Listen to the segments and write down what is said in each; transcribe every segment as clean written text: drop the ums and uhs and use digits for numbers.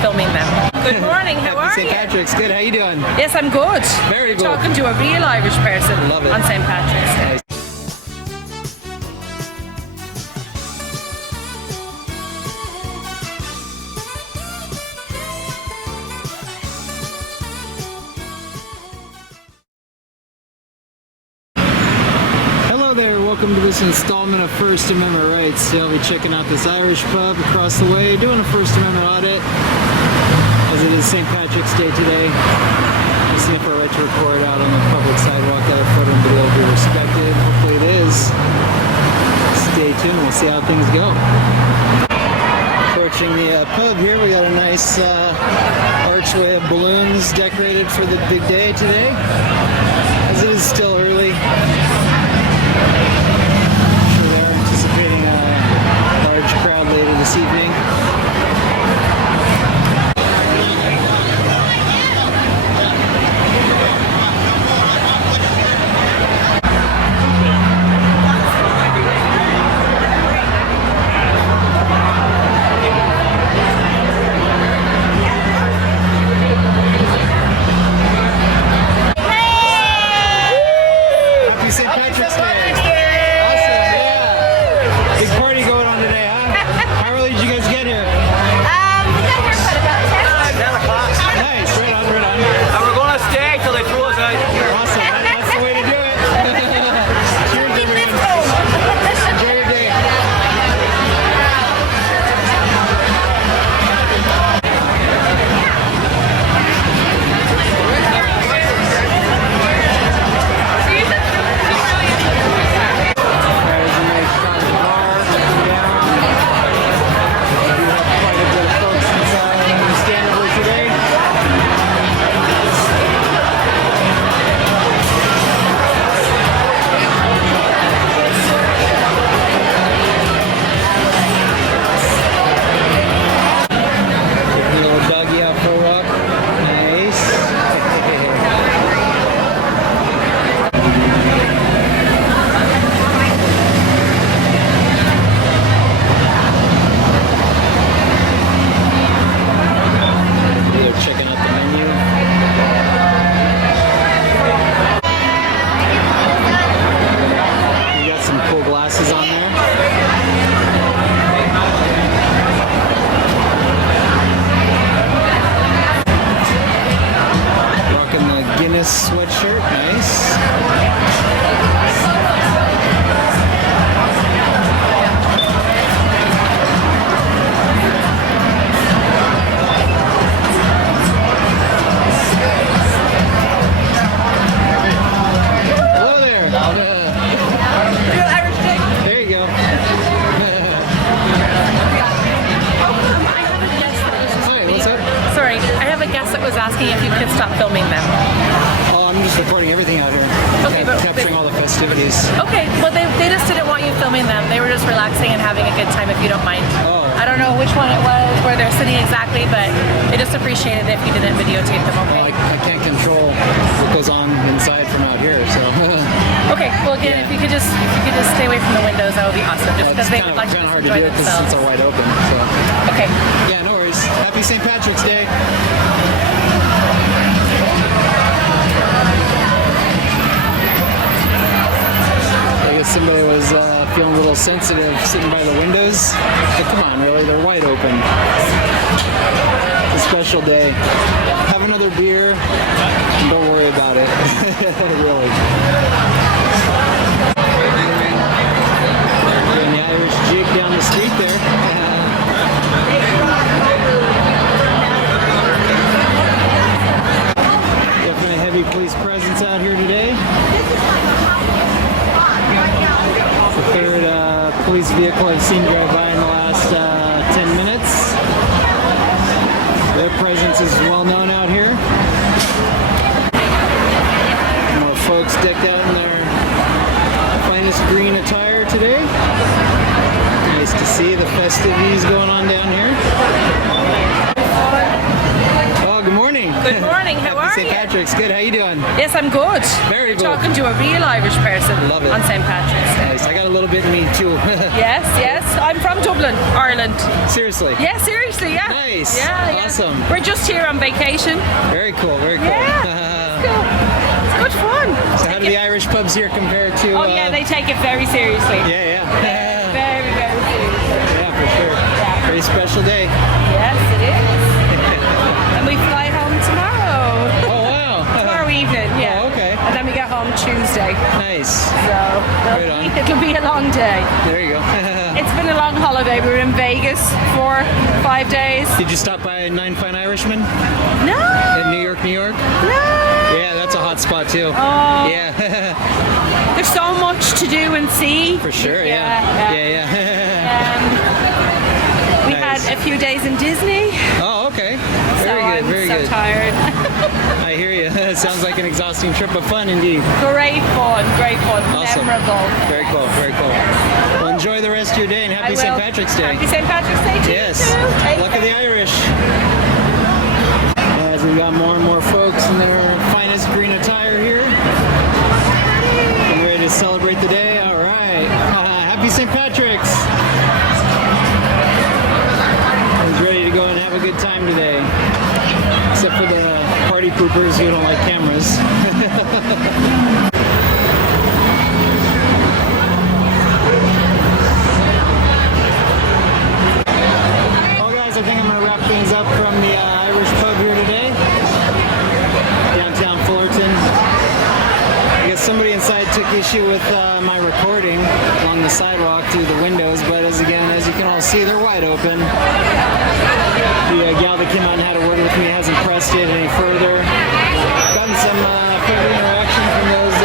filming them. Good morning, how are St. you? Patrick's, good, how you doing? Yes, I'm good. Very good. Talking to a real Irish person Love it. on St. Patrick's Day. Nice. Hello there, welcome to this installment of First Amendment Rights. Today I'll be checking out this Irish pub across the way, doing a First Amendment audit, as it is St. Patrick's Day today. Just seeing if our right to record out on the public sidewalk, that our photo and video will be respected. Hopefully it is. Stay tuned, we'll see how things go. Approaching the pub here, we got a nice archway of balloons decorated for the big day today, as it is still early. They're anticipating a large crowd later this evening. Happy St. Patrick's Day! Awesome, yeah! Big party going on today, huh? How early did you guys get here? We got here for about 10 o'clock. Nice, right on, right on. And we're going to stay till they throw us out. Awesome, that's the way to do it. Cheers, We live everyone. home. Enjoy your day. There's a nice shot of the bar, down. We do have quite a bit of folks inside, understandably, today. Taking a little doggy out for a walk. Nice. They're checking out the menu. We got some cool glasses on there. Rocking the Guinness sweatshirt, nice. Hello there. There you go. Hi, what's up? Sorry, I have a guest that was asking if you could stop filming them. Oh, I'm just recording everything out here. Okay, but- Capturing all the festivities. Okay, well they just didn't want you filming them. They were just relaxing and having a good time if you don't mind. Oh. I don't know which one it was, where they're sitting exactly, but they just appreciated it if you didn't videotape them, okay? I can't control what goes on inside from out here, so. Okay, well again, if you could just stay away from the windows, that would be awesome, just because It's they kind would like to of just hard to enjoy do it because themselves. it's all wide open. So. Okay. Yeah, no worries. Happy St. Patrick's Day. I guess somebody was feeling a little sensitive sitting by the windows. But come on, really, they're wide open. It's a special day. Have another beer. And don't worry about it. Really. Doing the Irish jig down the street there. Definitely a heavy police presence out here today. It's the third police vehicle I've seen drive by in the last 10 minutes. Their presence is well known out here. More folks decked out in their finest green attire today. Nice to see the festivities going on down here. Oh, good morning. Good morning. How are St. you? Patrick's. Good. How you doing? Yes, I'm good. Very You're good. talking to a real Irish person Love it. on St. Patrick's Day. Nice. I got a little bit in me too. Yes, yes. I'm from Dublin, Ireland. Seriously. Yeah, seriously, yeah. Nice. Yeah, Awesome. Yeah. We're just here on vacation. Very cool. Very cool. Yeah. Cool. It's good fun. So how do the Irish pubs here compare to? Oh yeah, they take it very seriously. Yeah. Very, very seriously. Yeah, for sure. Yeah. Pretty special day. Yes, it is. And we fly home tomorrow. Oh wow. Tomorrow evening, yeah. Oh, okay. And then we get home Tuesday. Nice. So Right on. it'll be a long day. There you go. It's been a long holiday. We were in Vegas for 5 days. Did you stop by Nine Fine Irishmen No! in New York, New York? No! Yeah, that's a hot spot too. Oh. Yeah. There's so much to do and see. For sure. Yeah. We Nice. had a few days in Disney. Oh, okay. So Very good. I'm Very so good. tired. I hear you. It sounds like an exhausting trip, but fun indeed. Great fun. Awesome. Memorable. Very cool. Very cool. Well, enjoy the rest of your day and happy I St. will. Patrick's Day. Happy St. Patrick's Day to Yes. you too. Take Luck of the care. Irish. As we got more and more folks in their finest green attire here. Getting ready to celebrate the day. All right. Happy St. Patrick's. I was ready to go and have a good time today. Except for the party poopers who don't like cameras. Well guys, I think I'm going to wrap things up from the Irish pub here today. Downtown Fullerton. I guess somebody inside took issue with my recording along the sidewalk through the windows, but as you can all see, they're wide open. The gal that came out and had a word with me hasn't pressed it any further. Gotten some further interaction from those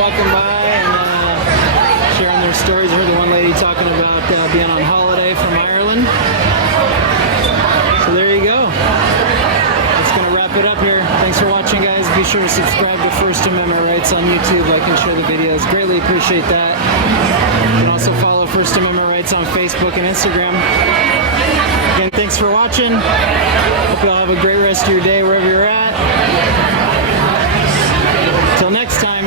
walking by and sharing their stories. I heard the one lady talking about being on holiday from Ireland. So there you go. That's going to wrap it up here. Thanks for watching, guys. Be sure to subscribe to First Amendment Rights on YouTube. Like and share the videos. Greatly appreciate that. You can also follow First Amendment Rights on Facebook and Instagram. Again, thanks for watching. Hope you all have a great rest of your day wherever you're at. Till next time.